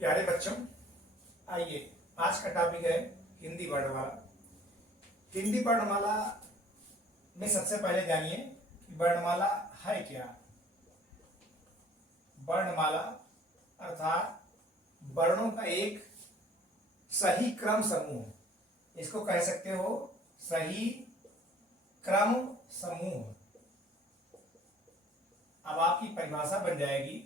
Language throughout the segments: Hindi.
प्यारे बच्चों, आइए आज का टॉपिक है हिंदी वर्णमाला। हिंदी वर्णमाला में सबसे पहले जानिए कि वर्णमाला है क्या। वर्णमाला अर्थात वर्णों का एक सही क्रम समूह, इसको कह सकते हो सही क्रम समूह। अब आपकी परिभाषा बन जाएगी।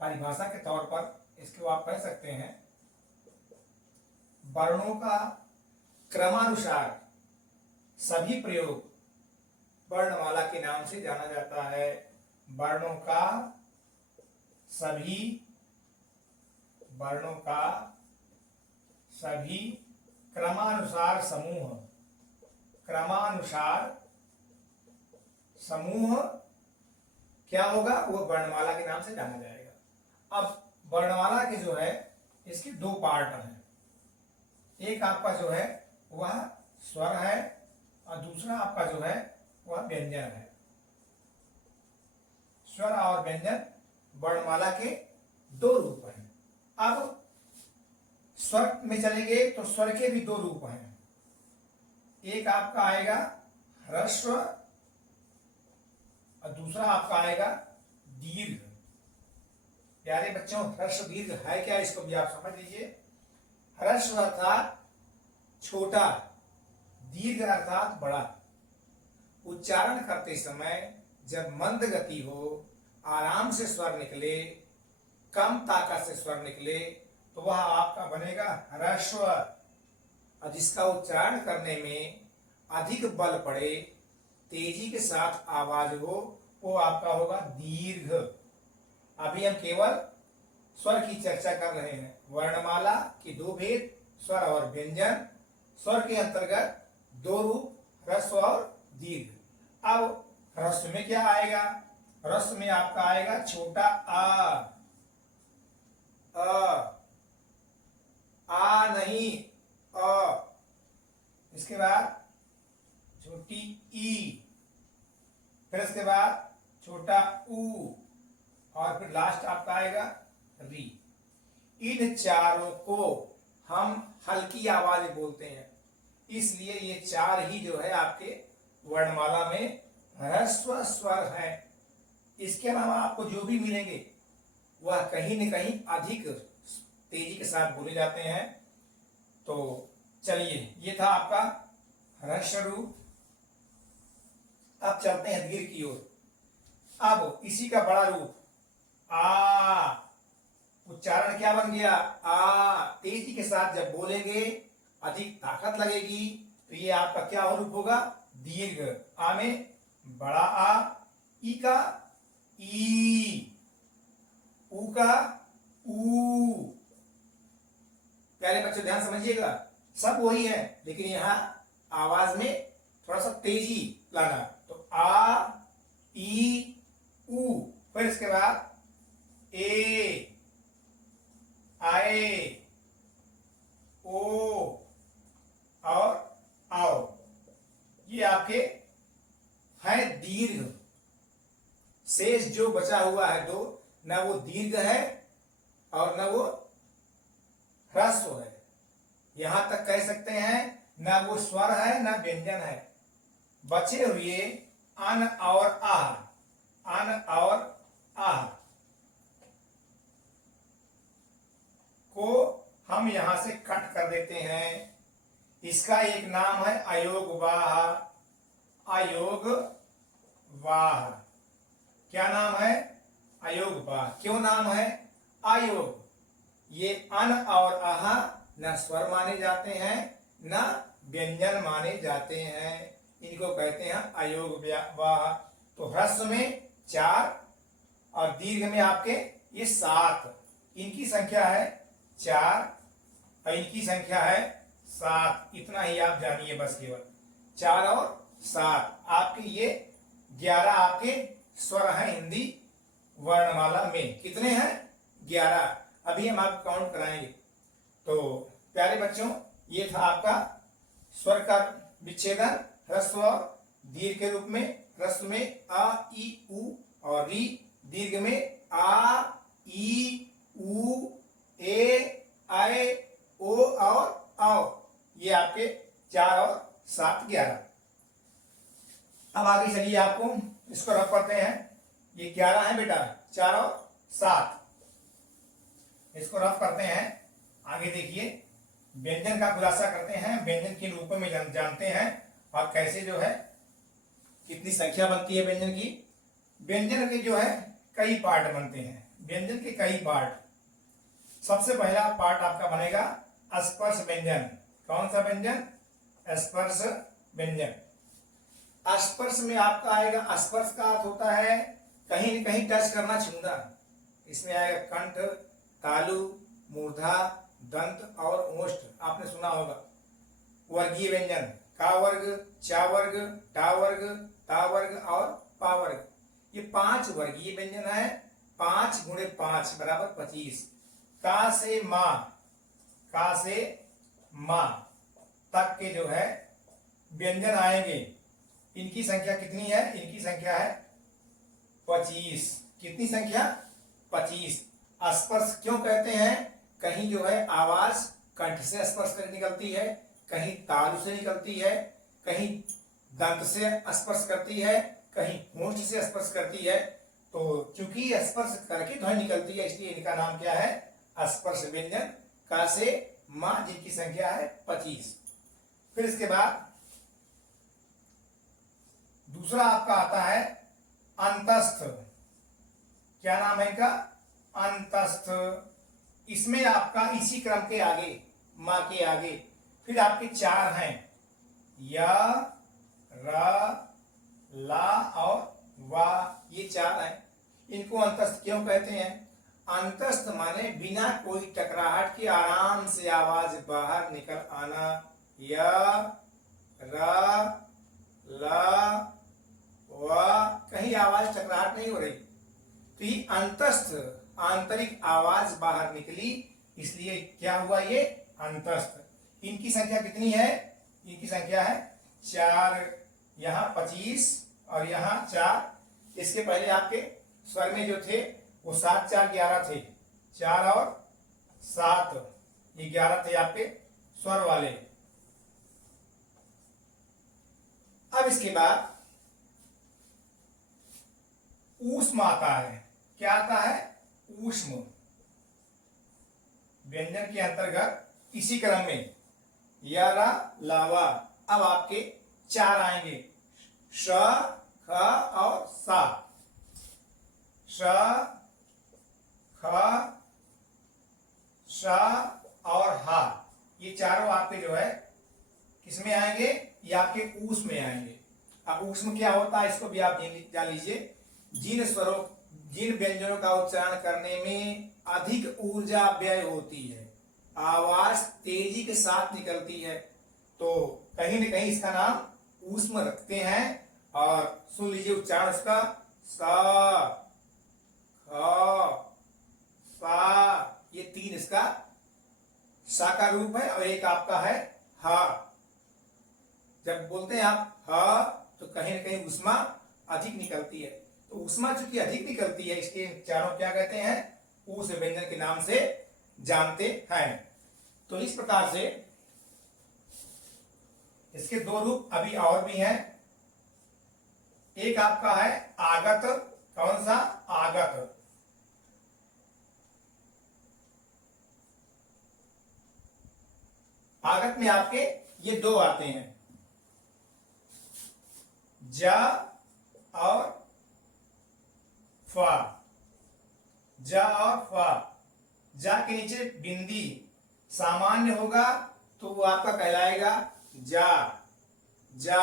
परिभाषा के तौर पर इसको आप कह सकते हैं वर्णों का क्रमानुसार सभी प्रयोग वर्णमाला के नाम से जाना जाता है। वर्णों का सभी क्रमानुसार समूह क्या होगा, वो वर्णमाला के नाम से जाना जाएगा। अब वर्णमाला के जो है इसके दो पार्ट हैं। एक आपका जो है वह स्वर है और दूसरा आपका जो है वह व्यंजन है। स्वर और व्यंजन वर्णमाला के दो रूप हैं। अब स्वर में चलेंगे तो स्वर के भी दो रूप हैं। एक आपका आएगा ह्रस्व और दूसरा आपका आएगा दीर्घ। प्यारे बच्चों, ह्रस्व दीर्घ है क्या, इसको भी आप समझ लीजिए। ह्रस्व अर्थात छोटा, दीर्घ अर्थात बड़ा। उच्चारण करते समय जब मंद गति हो, आराम से स्वर निकले, कम ताकत से स्वर निकले, तो वह आपका बनेगा ह्रस्व। और जिसका उच्चारण करने में अधिक बल पड़े, तेजी के साथ आवाज हो, वो आपका होगा दीर्घ। अभी हम केवल स्वर की चर्चा कर रहे हैं। वर्णमाला के दो भेद, स्वर और व्यंजन। स्वर के अंतर्गत दो रूप, ह्रस्व और दीर्घ। अब ह्रस्व में क्या आएगा? ह्रस्व में आपका आएगा छोटा आ नहीं अ। इसके बाद छोटी ई, फिर इसके बाद छोटा ऊ, और फिर लास्ट आपका आएगा री। इन चारों को हम हल्की आवाज बोलते हैं, इसलिए ये चार ही जो है आपके वर्णमाला में ह्रस्व स्वर है। इसके अलावा आपको जो भी मिलेंगे वह कहीं न कहीं अधिक तेजी के साथ बोले जाते हैं। तो चलिए, ये था आपका ह्रस्व रूप। अब चलते हैं दीर्घ की ओर। अब इसी का बड़ा रूप आ, उच्चारण क्या बन गया? आ। तेजी के साथ जब बोलेंगे, अधिक ताकत लगेगी, तो ये आपका क्या रूप होगा? दीर्घ। आ में बड़ा आ, ई का ई, ऊ का ऊ। प्यारे बच्चों ध्यान समझिएगा, सब वही है, लेकिन यहां आवाज में थोड़ा सा तेजी लाना। तो आ, ई, ऊ, फिर इसके बाद ए, आए, ओ और आओ। ये आपके हैं दीर्घ। शेष जो बचा हुआ है दो, न वो दीर्घ है और न वो ह्रस्व है। यहां तक कह सकते हैं न वो स्वर है न व्यंजन है। बचे हुए अन और आह, अन और आह को हम यहां से कट कर देते हैं। इसका एक नाम है अयोगवाह। अयोगवाह क्या नाम है? अयोगवाह। क्यों नाम है अयोग? ये अन और आह न स्वर माने जाते हैं न व्यंजन माने जाते हैं, इनको कहते हैं अयोगवाह। तो ह्रस्व में 4 और दीर्घ में आपके ये 7। इनकी संख्या है 4 और इनकी संख्या है 7। इतना ही आप जानिए बस, केवल 4 और 7 आपके ये 11 आपके स्वर हैं हिंदी वर्णमाला में। कितने हैं? 11। अभी हम आपको काउंट कराएंगे। तो प्यारे बच्चों, ये था आपका स्वर का विच्छेदन ह्रस्व और दीर्घ के रूप में। ह्रस्व में आ, ई, उ और री। दीर्घ में आ, ई, उ इसको रफ करते हैं। ये 11 है बेटा, 4 और 7, इसको रफ करते हैं। आगे देखिए, व्यंजन का खुलासा करते हैं, व्यंजन किन रूपों में जानते हैं और कैसे जो है कितनी संख्या बनती है व्यंजन की। व्यंजन के जो है कई पार्ट बनते हैं, व्यंजन के कई पार्ट। सबसे पहला पार्ट आपका बनेगा स्पर्श व्यंजन। कौन सा व्यंजन? स्पर्श व्यंजन। स्पर्श में आपका आएगा, स्पर्श का अर्थ होता है कहीं न कहीं टच करना, छूना। इसमें आएगा कंठ, तालु, मूर्धा, दंत और ओष्ठ। आपने सुना होगा। वर्गीय व्यंजन, का वर्ग, चा वर्ग, टा वर्ग, ता वर्ग और पा वर्ग। ये 5 वर्गीय व्यंजन है। 5 गुणे 5 बराबर 25। का से मां, का से मां तक के जो है व्यंजन आएंगे। इनकी संख्या कितनी है? इनकी संख्या है 25। कितनी संख्या? 25। स्पर्श क्यों कहते हैं? कहीं जो है आवाज कंठ से स्पर्श कर निकलती है, कहीं तालु से निकलती है, कहीं दंत से स्पर्श करती है, कहीं होंठ से स्पर्श करती है। तो क्योंकि स्पर्श करके ध्वनि निकलती है, इसलिए इनका नाम क्या है? स्पर्श व्यंजन। का से मां, जिनकी संख्या है 25। फिर इसके बाद दूसरा आपका आता है अंतस्थ। क्या नाम है इनका? अंतस्थ। इसमें आपका इसी क्रम के आगे, मां के आगे फिर आपके 4 हैं, या, र, ला और वा। ये 4 हैं। इनको अंतस्थ क्यों कहते हैं? अंतस्थ माने बिना कोई टकराहट के आराम से आवाज बाहर निकल आना। या, र, ला, वा, कहीं आवाज टकराहट नहीं हो रही, तो ये अंतस्थ, आंतरिक आवाज बाहर निकली, इसलिए क्या हुआ? ये अंतस्थ। इनकी संख्या कितनी है? इनकी संख्या है 4। यहाँ 25 और यहाँ 4। इसके पहले आपके स्वर में जो थे वो 7, 4, 11 थे। 4 और 7, ये 11 थे आपके स्वर वाले। अब इसके बाद ऊष्म आता है। क्या आता है? ऊष्म व्यंजन के अंतर्गत इसी क्रम में यारा, लावा। अब आपके 4 आएंगे, श, ख और सा। श, ख, श और हा। ये चारों आपके जो है किसमें आएंगे? ये आपके ऊष्म में आएंगे। अब ऊष्म क्या होता है इसको भी आप जान लीजिए। जिन स्वरों, जिन व्यंजनों का उच्चारण करने में अधिक ऊर्जा व्यय होती है, आवाज तेजी के साथ निकलती है, तो कहीं न कहीं इसका नाम ऊष्म रखते हैं। और सुन लीजिए उच्चारण उसका, सा, ख, सा। ये 3 इसका सा का रूप है और एक आपका है हा। जब बोलते हैं आप हा, तो कहीं न कहीं ऊष्मा अधिक निकलती है। तो ऊष्मा चूंकि अधिक निकलती है, इसके चारों क्या कहते हैं? ऊष्म व्यंजन के नाम से जानते हैं। तो इस प्रकार से इसके 2 रूप अभी और भी हैं। एक आपका है आगत। कौन सा? आगत। आगत में आपके ये 2 आते हैं, जा और फा। जा और फा। जा के नीचे बिंदी सामान्य होगा तो वो आपका कहलाएगा जा। जा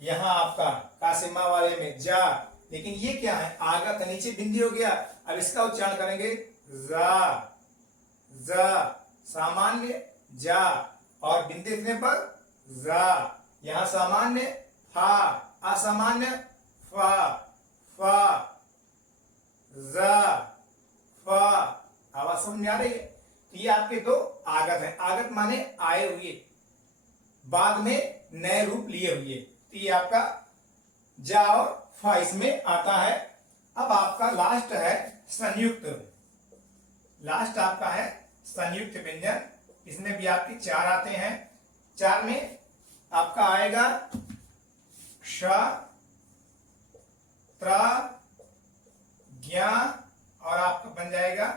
यहां आपका कासिमा वाले में जा। लेकिन ये क्या है? आगत, नीचे बिंदी हो गया। अब इसका उच्चारण करेंगे जा। जा सामान्य जा और बिंदी लिखने पर जा। यहां सामान्य फा, असामान्य फा। फा, जा, फा। आवाज समझ में आ रही है? तो ये आपके 2 आगत हैं। आगत माने आए हुए, बाद में नए रूप लिए हुए। तो ये आपका जा और फा इसमें आता है। अब आपका लास्ट है संयुक्त। लास्ट आपका है संयुक्त व्यंजन। इसमें भी आपके 4 आते हैं। 4 में आपका आएगा श, त्र ज्ञा और आपका बन जाएगा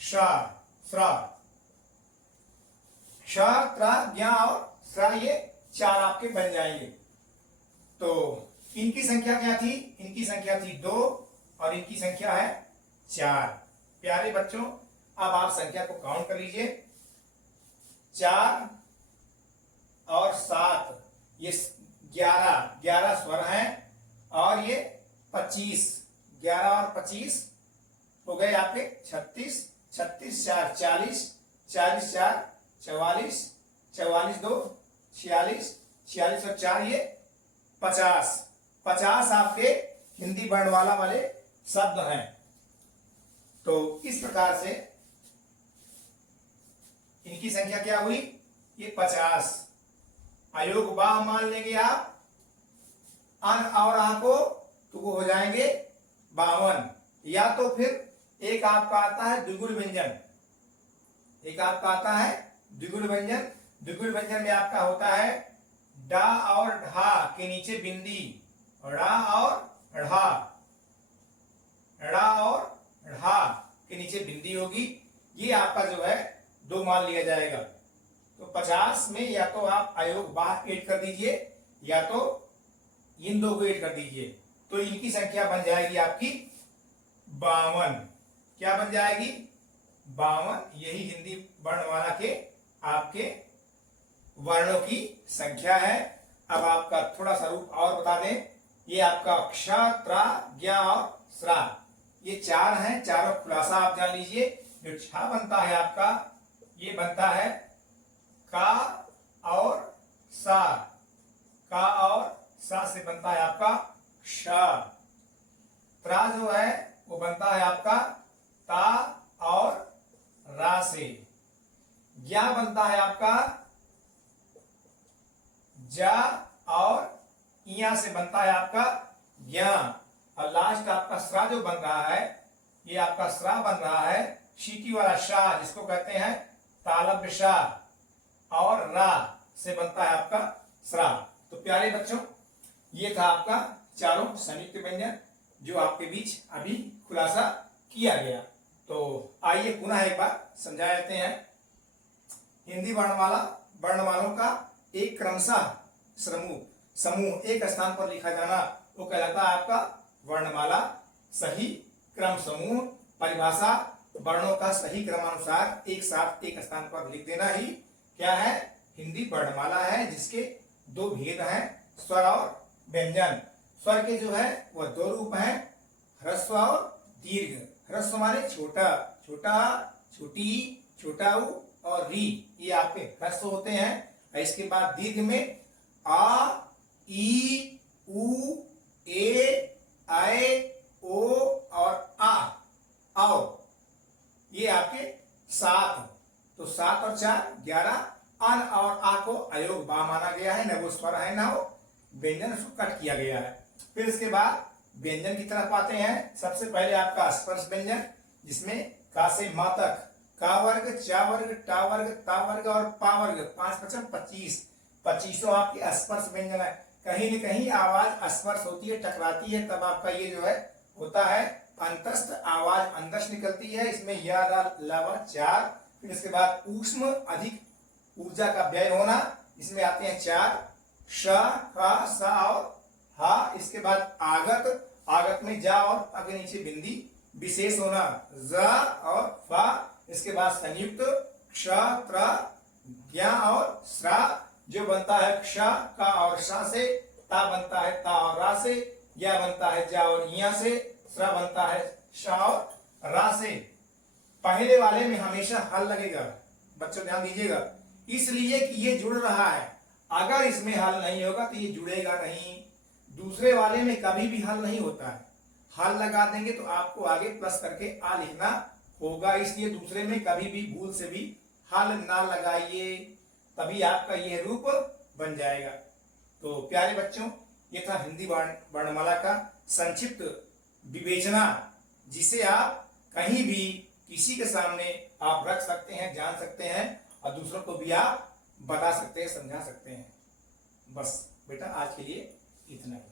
श स्र। श त्र ज्ञा और स्र, ये चार आपके बन जाएंगे। तो इनकी संख्या क्या थी? इनकी संख्या थी 2 और इनकी संख्या है 4। प्यारे बच्चों, अब आप संख्या को काउंट कर लीजिए। 4 और 7, ये 11 स्वर हैं और ये 25, 11 और 25 हो गए आपके 36, 36 4 40, 40 4 44, 44 2 46, 46 और 4 ये 50, 50 आपके हिंदी वर्णमाला वाले शब्द हैं। तो इस प्रकार से इनकी संख्या क्या हुई? ये 50। अयोग बा मान लेंगे आप, अन और आ को तो वो हो जाएंगे 52। या तो फिर एक आपका आता है द्विगुण व्यंजन, एक आपका आता है द्विगुण व्यंजन। द्विगुण व्यंजन में आपका होता है डा और ढा के नीचे बिंदी, ड़ा और ढा, ड़ा और ढा के नीचे बिंदी होगी। ये आपका जो है 2 मान लिया जाएगा। तो 50 में या तो आप अयोग बाह ऐड कर दीजिए या तो इन 2 को ऐड कर दीजिए, तो इनकी संख्या बन जाएगी आपकी 52। क्या बन जाएगी? 52। यही हिंदी वर्णमाला के आपके वर्णों की संख्या है। अब आपका थोड़ा सा रूप और बता दें। ये आपका क्ष त्र ज्ञ और स्रा, ये 4 हैं। चारों खुलासा आप जान लीजिए। जो छ बनता है आपका, ये बनता है का और सा, का और सा से बनता है आपका श। त्रा जो है वो बनता है आपका ता और रा से। ज्ञा बनता है आपका जा और इया से बनता है आपका ज्ञा। और लास्ट आपका स्रा जो बन रहा है, ये आपका स्रा बन रहा है शीटी वाला शाह, जिसको कहते हैं तालव्य शाह, और रा से बनता है आपका स्रा। तो प्यारे बच्चों, ये था आपका चारों संयुक्त व्यंजन जो आपके बीच अभी खुलासा किया गया। तो आइए पुनः एक बार समझा देते हैं। हिंदी वर्णमालों का एक क्रमशः समूह एक स्थान पर लिखा जाना वो कहलाता है आपका वर्णमाला। सही क्रम समूह, परिभाषा, वर्णों का सही क्रमानुसार एक साथ एक स्थान पर लिख देना ही क्या है? हिंदी वर्णमाला है, जिसके 2 भेद हैं, स्वर और व्यंजन। स्वर के जो है वह 2 रूप हैं, ह्रस्व और दीर्घ। ह्रस्व माने छोटा, छोटा, छोटी, छोटा उ और री, ये आपके ह्रस्व होते हैं। इसके बाद दीर्घ में आ, ई, उ, ए, आए, ओ और आ, आओ, ये आपके 7। तो 7 और 4 11। अन और आ को अयोग बा माना गया है, न वो स्वर है न वो व्यंजन, उसको कट किया गया है। फिर इसके बाद व्यंजन की तरफ आते हैं। सबसे पहले आपका स्पर्श व्यंजन, जिसमें का से मा तक का वर्ग, चा वर्ग, टा वर्ग, ता वर्ग और पा वर्ग, 5 5 25, 25 आपकी स्पर्श व्यंजन है। कहीं न कहीं आवाज स्पर्श होती है, टकराती है, तब आपका ये जो है होता है अंतस्थ आवाज अंदर से निकलती है। इसमें या लावा 4। फिर इसके बाद ऊष्म अधिक ऊर्जा का व्यय होना, इसमें आते हैं 4, श, ख, स और हा। इसके बाद आगत, आगत में जा और ता के नीचे बिंदी विशेष होना, ज और फा। इसके बाद संयुक्त क्ष, त्र, ज्ञ और स्रा, जो बनता है क्ष का और सा से, ता बनता है ता और रा से, ज्ञ बनता है जा और इया से, स्रा बनता है शा और रा से। पहले वाले में हमेशा हल लगेगा, बच्चों ध्यान दीजिएगा, इसलिए कि ये जुड़ रहा है। अगर इसमें हल नहीं होगा तो ये जुड़ेगा नहीं। दूसरे वाले में कभी भी हल नहीं होता है। हल लगा देंगे तो आपको आगे प्लस करके आ लिखना होगा, इसलिए दूसरे में कभी भी भूल से भी हल ना लगाइए, तभी आपका यह रूप बन जाएगा। तो प्यारे बच्चों, ये था हिंदी वर्णमाला का संक्षिप्त विवेचना, जिसे आप कहीं भी किसी के सामने आप रख सकते हैं, जान सकते हैं और दूसरों को भी आप बता सकते हैं, समझा सकते हैं। बस बेटा आज के लिए इतना ही।